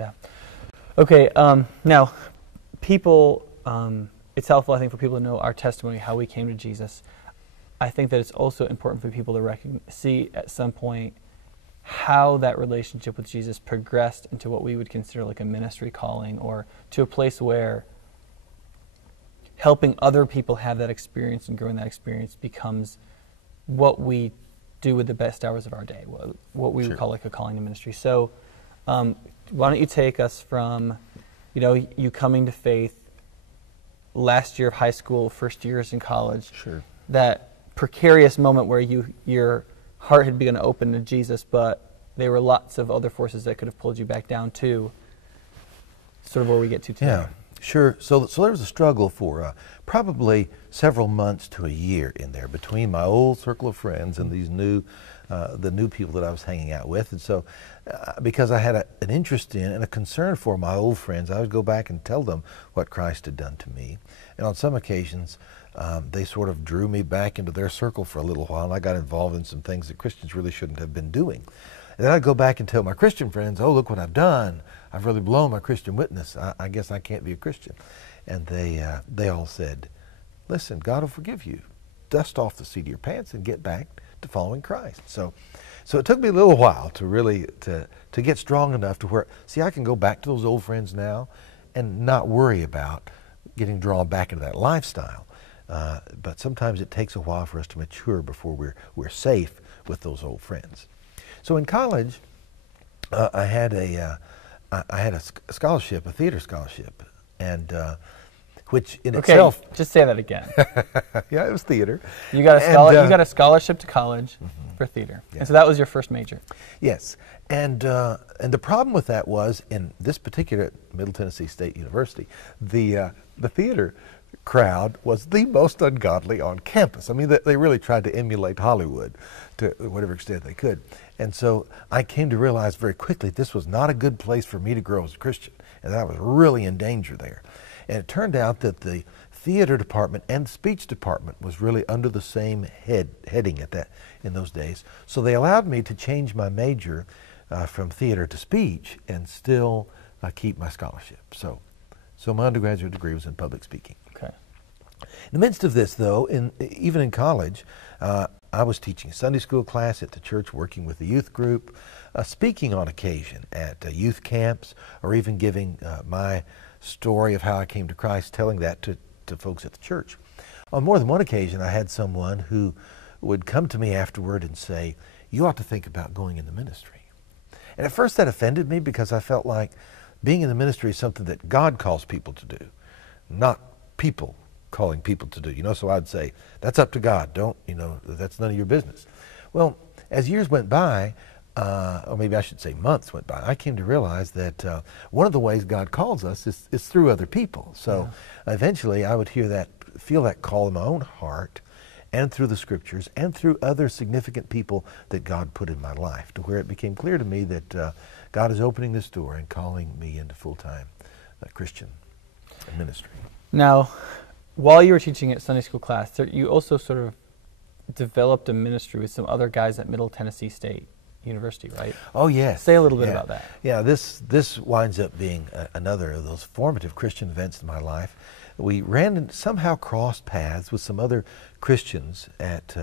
Yeah. Okay, now, people, it's helpful, I think, for people to know our testimony, how we came to Jesus. I think that it's also important for people to see at some point how that relationship with Jesus progressed into what we would consider like a ministry calling, or to a place where helping other people have that experience and growing that experience becomes what we do with the best hours of our day, what we would call like a calling to ministry. So why don't you take us from, you coming to faith, last year of high school, first years in college, that precarious moment where your heart had begun to open to Jesus, but there were lots of other forces that could have pulled you back down to sort of where we get to today. Yeah, sure. So there was a struggle for probably several months to a year in there between my old circle of friends and these the new people that I was hanging out with. And so because I had an interest in and a concern for my old friends, I would go back and tell them what Christ had done to me. And on some occasions, they sort of drew me back into their circle for a little while, and I got involved in some things that Christians really shouldn't have been doing. And then I'd go back and tell my Christian friends, oh, look what I've done. I've really blown my Christian witness. I guess I can't be a Christian. And they all said, listen, God will forgive you. Dust off the seat of your pants and get back to following Christ. So it took me a little while to really to get strong enough to where, see, I can go back to those old friends now and not worry about getting drawn back into that lifestyle. But sometimes it takes a while for us to mature before we're safe with those old friends. So in college, I had a scholarship, a theater scholarship, and which in itself. Just say that again. Yeah, it was theater. You got a scholarship to college for theater, and so that was your first major. Yes, and the problem with that was, in this particular Middle Tennessee State University, the theater crowd was the most ungodly on campus. I mean, they really tried to emulate Hollywood to whatever extent they could. And so I came to realize very quickly this was not a good place for me to grow as a Christian, and that I was really in danger there. And it turned out that the theater department and speech department was really under the same heading in those days. So they allowed me to change my major from theater to speech and still keep my scholarship. So my undergraduate degree was in public speaking. Okay. In the midst of this, though, even in college, I was teaching a Sunday school class at the church, working with the youth group, speaking on occasion at youth camps, or even giving my story of how I came to Christ, telling that to folks at the church. On more than one occasion, I had someone who would come to me afterward and say, you ought to think about going into ministry. And at first that offended me, because I felt like being in the ministry is something that God calls people to do, not people calling people to do. So I'd say, that's up to God. That's none of your business. Well, as years went by, or maybe I should say months went by, I came to realize that one of the ways God calls us is through other people. So eventually I would feel that call in my own heart, and through the scriptures, and through other significant people that God put in my life, to where it became clear to me that God is opening this door and calling me into full-time Christian ministry. Now, while you were teaching at Sunday school class, you also sort of developed a ministry with some other guys at Middle Tennessee State University, right? Oh, yes. Say a little bit about that. Yeah, this winds up being another of those formative Christian events in my life. We somehow crossed paths with some other Christians at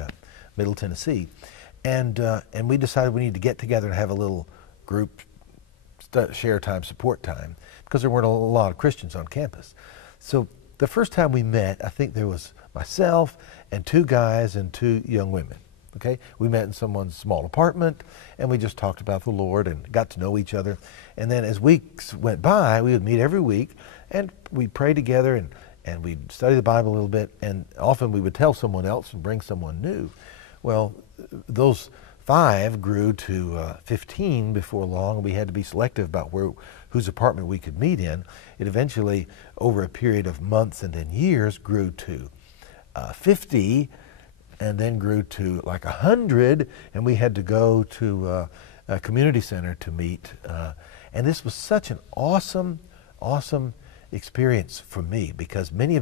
Middle Tennessee, and we decided we need to get together and have a little group share time, support time, because there weren't a lot of Christians on campus. So the first time we met, I think there was myself and two guys and two young women. Okay, we met in someone's small apartment, and we just talked about the Lord and got to know each other. And then as weeks went by, we would meet every week, and we'd pray together, and we'd study the Bible a little bit, and often we would tell someone else and bring someone new. Well, those 5 grew to 15 before long. We had to be selective about whose apartment we could meet in. It eventually, over a period of months and then years, grew to 50, and then grew to like 100, and we had to go to a community center to meet. And this was such an awesome experience for me, because many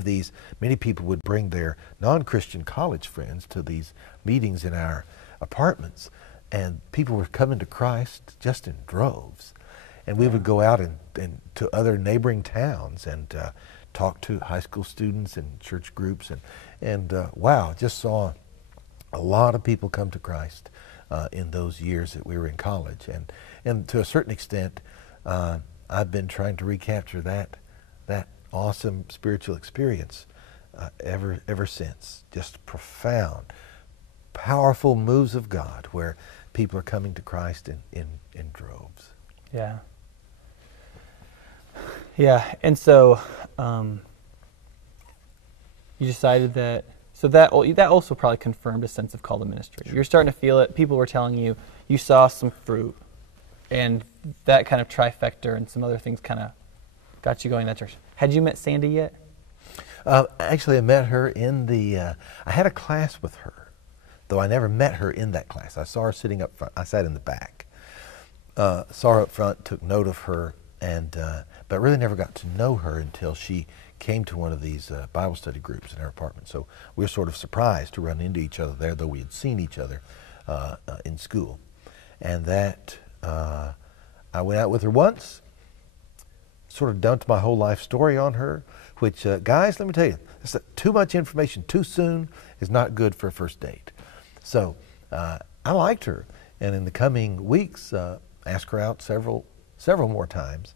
people would bring their non-Christian college friends to these meetings in our apartments, and people were coming to Christ just in droves. And we would go out and to other neighboring towns and talk to high school students and church groups. And wow, just saw a lot of people come to Christ in those years that we were in college. And to a certain extent, I've been trying to recapture that awesome spiritual experience ever since. Just profound, powerful moves of God where people are coming to Christ in droves. Yeah. Yeah, and so you decided that, so that also probably confirmed a sense of call to ministry. Sure. You're starting to feel it. People were telling you, you saw some fruit, and that kind of trifecta and some other things kind of got you going in that direction. Had you met Sandy yet? Actually, I met her in the, I had a class with her, though I never met her in that class. I saw her sitting up front. I sat in the back. Saw her up front, took note of her, and but really never got to know her until she came to one of these Bible study groups in our apartment. So we were sort of surprised to run into each other there, though we had seen each other in school. And that, I went out with her once, sort of dumped my whole life story on her, which, guys, let me tell you, too much information too soon is not good for a first date. So I liked her, and in the coming weeks, asked her out several more times.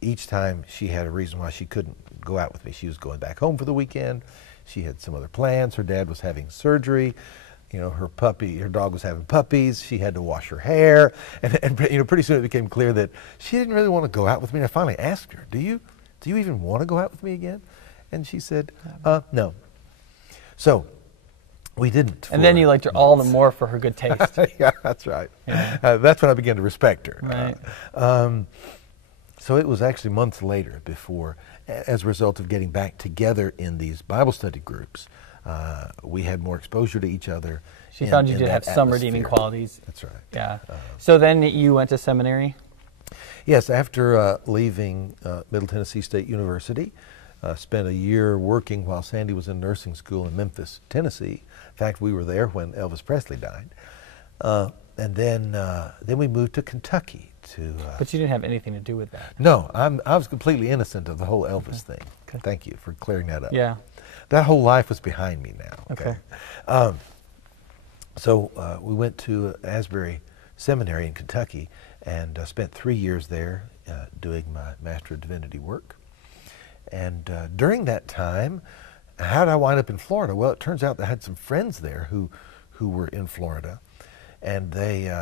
Each time she had a reason why she couldn't go out with me. She was going back home for the weekend. She had some other plans. Her dad was having surgery. You know, her dog was having puppies. She had to wash her hair. And you know, pretty soon it became clear that she didn't really want to go out with me. And I finally asked her, do you even want to go out with me again? And she said, no. So we didn't. And then you liked her all the more for her good taste. Yeah, that's right. Yeah. That's when I began to respect her. Right. So it was actually months later before, as a result of getting back together in these Bible study groups, we had more exposure to each other. She found you did have some redeeming qualities. That's right. Yeah. So then you went to seminary? Yes, after leaving Middle Tennessee State University, spent a year working while Sandy was in nursing school in Memphis, Tennessee. In fact, we were there when Elvis Presley died. And then we moved to Kentucky. But you didn't have anything to do with that. No, I was completely innocent of the whole Elvis thing. Okay. Thank you for clearing that up. Yeah. That whole life was behind me now. Okay. So we went to Asbury Seminary in Kentucky and spent 3 years there doing my Master of Divinity work. And during that time, how did I wind up in Florida? Well, it turns out I had some friends there who were in Florida, and they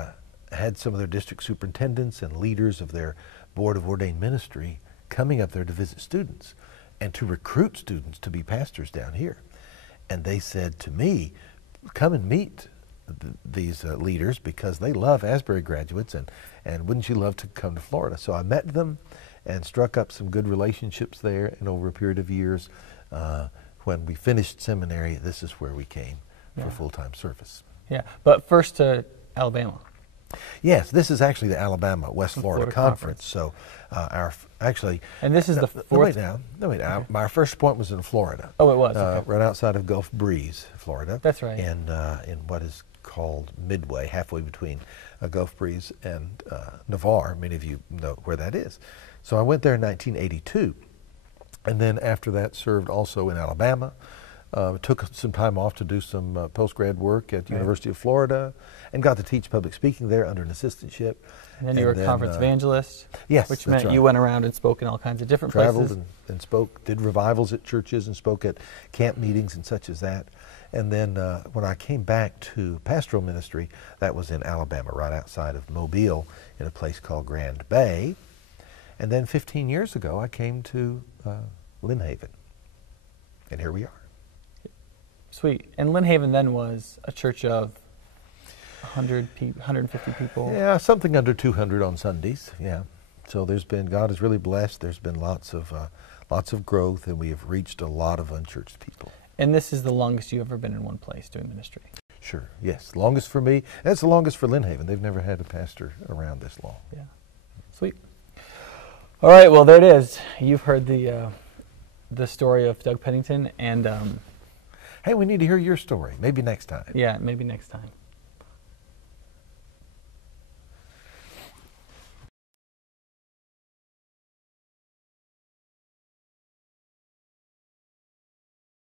had some of their district superintendents and leaders of their Board of Ordained Ministry coming up there to visit students and to recruit students to be pastors down here. And they said to me, come and meet these leaders because they love Asbury graduates, and wouldn't you love to come to Florida? So I met them and struck up some good relationships there, and over a period of years, when we finished seminary, this is where we came for full-time service. Yeah, but first to Alabama. Yes, this is actually the Alabama West Florida Conference. So and this is the fourth. Wait now. My first point was in Florida. Oh, it was okay. Right outside of Gulf Breeze, Florida. That's right. And in what is called Midway, halfway between Gulf Breeze and Navarre. Many of you know where that is. So I went there in 1982, and then after that served also in Alabama. Took some time off to do some post-grad work at the University of Florida, and got to teach public speaking there under an assistantship. And then you were a conference evangelist. Yes, which meant you went around and spoke in all kinds of different places. Traveled and spoke, did revivals at churches, and spoke at camp meetings and such as that. And then when I came back to pastoral ministry, that was in Alabama, right outside of Mobile, in a place called Grand Bay. And then 15 years ago, I came to Lynn Haven, and here we are. Sweet. And Lynn Haven then was a church of 150 people? Yeah, something under 200 on Sundays, yeah. So God has really blessed. There's been lots of growth, and we have reached a lot of unchurched people. And this is the longest you've ever been in one place doing ministry? Sure, yes. Longest for me. That's the longest for Lynn Haven. They've never had a pastor around this long. Yeah. Sweet. All right, well, there it is. You've heard the story of Doug Pennington, and... hey, we need to hear your story. Maybe next time. Yeah, maybe next time.